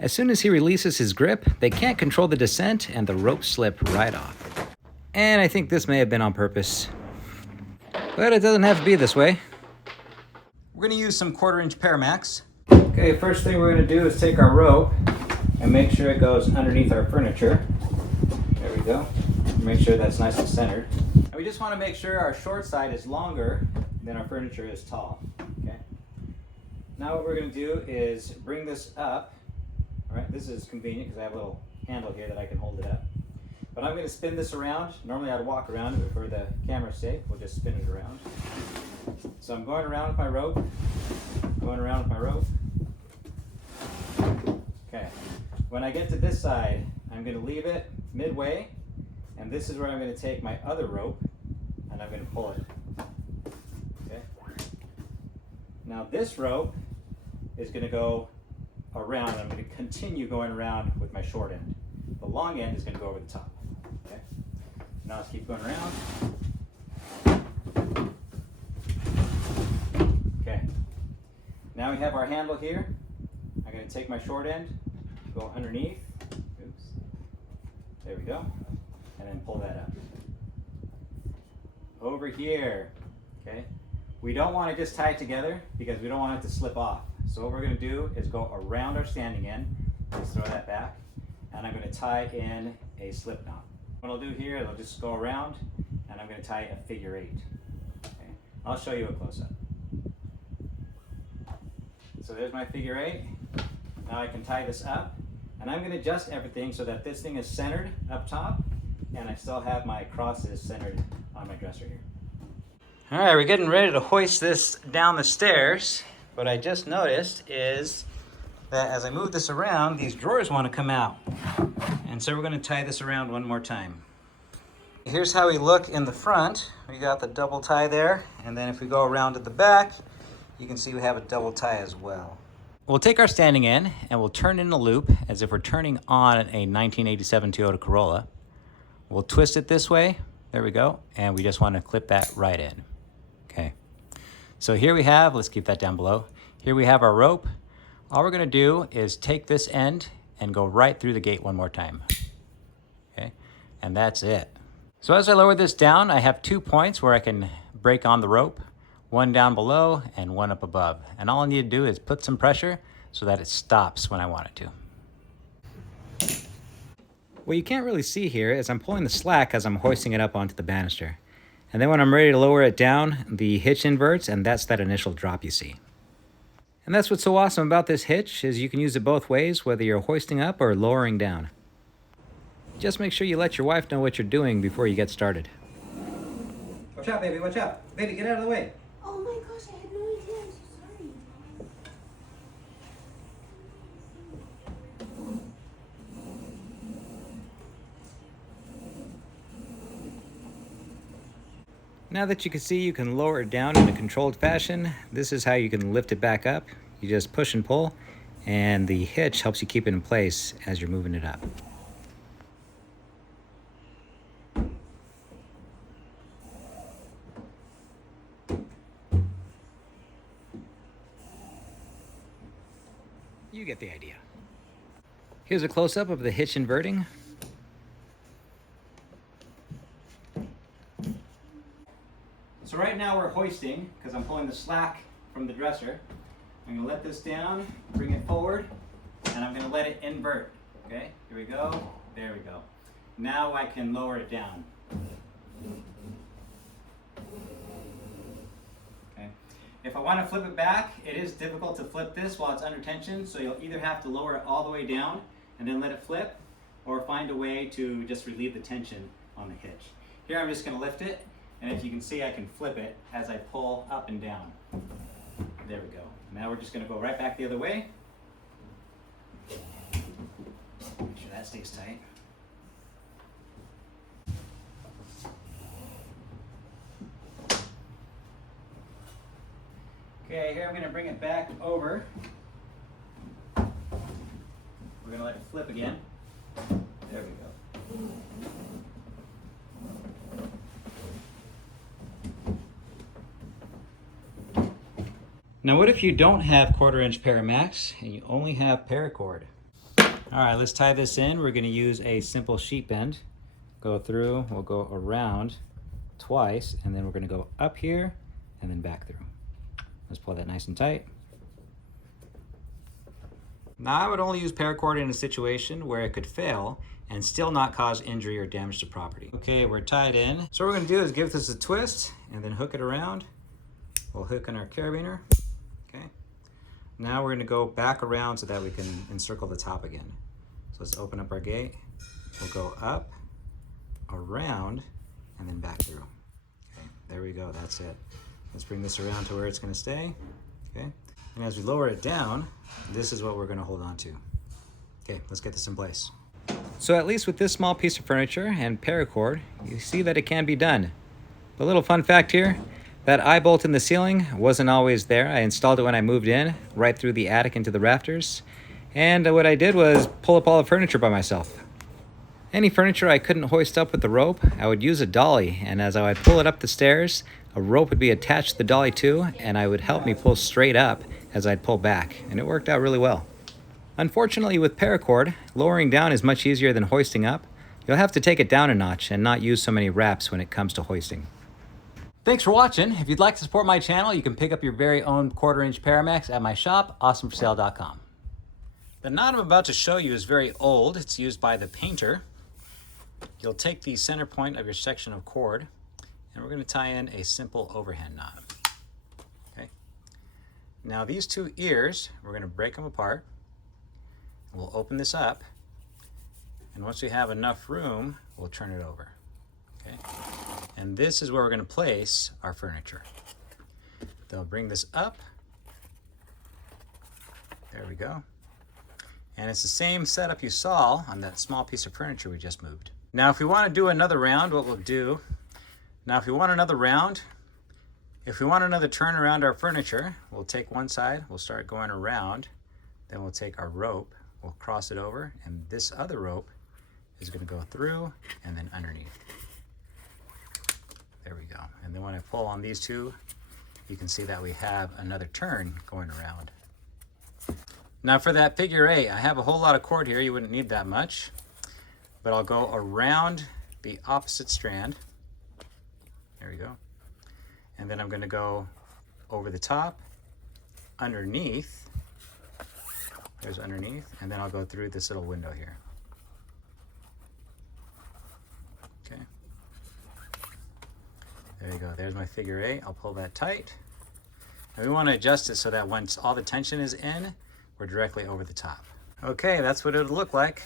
As soon as he releases his grip, they can't control the descent and the ropes slip right off. And I think this may have been on purpose, but it doesn't have to be this way. We're going to use some 1/4-inch Paramax. Okay, first thing we're going to do is take our rope and make sure it goes underneath our furniture. There we go. Make sure that's nice and centered. And we just want to make sure our short side is longer than our furniture is tall. Okay. Now what we're going to do is bring this up. All right, this is convenient because I have a little handle here that I can hold it up. But I'm going to spin this around. Normally I'd walk around it, but for the camera's sake, we'll just spin it around. So I'm going around with my rope, going around with my rope. Okay, when I get to this side, I'm going to leave it midway, and this is where I'm going to take my other rope, and I'm going to pull it. Okay. Now this rope is going to go around. I'm going to continue going around with my short end. The long end is going to go over the top. Okay. Now let's keep going around. Okay. Now we have our handle here. I'm going to take my short end, go underneath. Oops. There we go. And then pull that up. Over here. Okay. We don't want to just tie it together because we don't want it to slip off. So what we're going to do is go around our standing end. Just throw that back. And I'm going to tie in a slip knot. What I'll do here is I'll just go around and I'm going to tie a figure 8. Okay. I'll show you a close-up. So there's my figure 8. Now I can tie this up, and I'm going to adjust everything so that this thing is centered up top, and I still have my crosses centered on my dresser here. All right, we're getting ready to hoist this down the stairs. What I just noticed is that as I move this around, these drawers want to come out. And so we're going to tie this around one more time. Here's how we look in the front. We got the double tie there, and then if we go around to the back, you can see we have a double tie as well. We'll take our standing end and we'll turn in a loop as if we're turning on a 1987 Toyota Corolla. We'll twist it this way. There we go. And we just want to clip that right in. Okay. So here we have, let's keep that down below. Here we have our rope. All we're going to do is take this end and go right through the gate one more time. Okay. And that's it. So as I lower this down, I have 2 points where I can break on the rope. One down below and one up above. And all I need to do is put some pressure so that it stops when I want it to. What you can't really see here is I'm pulling the slack as I'm hoisting it up onto the banister. And then when I'm ready to lower it down, the hitch inverts, and that's that initial drop you see. And that's what's so awesome about this hitch is you can use it both ways, whether you're hoisting up or lowering down. Just make sure you let your wife know what you're doing before you get started. Watch out, baby, watch out. Baby, get out of the way. Oh my gosh, I had no idea. I'm so sorry. Now that you can see you can lower it down in a controlled fashion, this is how you can lift it back up. You just push and pull, and the hitch helps you keep it in place as you're moving it up. You get the idea. Here's a close-up of the hitch inverting. So right now we're hoisting because I'm pulling the slack from the dresser. I'm going to let this down, bring it forward, and I'm going to let it invert. Okay, here we go. There we go. Now I can lower it down. If I want to flip it back, it is difficult to flip this while it's under tension, so you'll either have to lower it all the way down and then let it flip, or find a way to just relieve the tension on the hitch. Here I'm just going to lift it, and if you can see I can flip it as I pull up and down. There we go. Now we're just going to go right back the other way. Make sure that stays tight. Okay, here I'm going to bring it back over. We're going to let it flip again. There we go. Now what if you don't have 1/4-inch Paramax and you only have paracord? All right, let's tie this in. We're gonna use a simple sheet bend. Go through, we'll go around twice, and then we're gonna go up here and then back through. Let's pull that nice and tight. Now I would only use paracord in a situation where it could fail and still not cause injury or damage to property. Okay, we're tied in. So what we're gonna do is give this a twist and then hook it around. We'll hook in our carabiner, okay? Now we're gonna go back around so that we can encircle the top again. So let's open up our gate. We'll go up, around, and then back through. Okay, there we go, that's it. Let's bring this around to where it's gonna stay, okay? And as we lower it down, this is what we're gonna hold on to. Okay, let's get this in place. So at least with this small piece of furniture and paracord, you see that it can be done. A little fun fact here, that eye bolt in the ceiling wasn't always there. I installed it when I moved in, right through the attic into the rafters. And what I did was pull up all the furniture by myself. Any furniture I couldn't hoist up with the rope, I would use a dolly, and as I would pull it up the stairs, a rope would be attached to the dolly too, and I would help me pull straight up as I'd pull back, and it worked out really well. Unfortunately, with paracord, lowering down is much easier than hoisting up. You'll have to take it down a notch and not use so many wraps when it comes to hoisting. Thanks for watching. If you'd like to support my channel, you can pick up your very own 1/4-inch Paramax at my shop, awesomeforsale.com. The knot I'm about to show you is very old. It's used by the painter. You'll take the center point of your section of cord, and we're going to tie in a simple overhand knot. Okay. Now these two ears, we're going to break them apart. We'll open this up, and once we have enough room, we'll turn it over. Okay. And this is where we're going to place our furniture. They'll bring this up. There we go. And it's the same setup you saw on that small piece of furniture we just moved. Now if we want to do another round, what we'll do, if we want another turn around our furniture, we'll take one side, we'll start going around, then we'll take our rope, we'll cross it over, and this other rope is going to go through and then underneath. There we go. And then when I pull on these two, you can see that we have another turn going around. Now for that figure 8, I have a whole lot of cord here. You wouldn't need that much, but I'll go around the opposite strand. There we go. And then I'm going to go over the top, underneath. There's underneath, and then I'll go through this little window here. Okay. There you go. There's my figure 8. I'll pull that tight. And we want to adjust it so that once all the tension is in, we're directly over the top. Okay, that's what it would look like.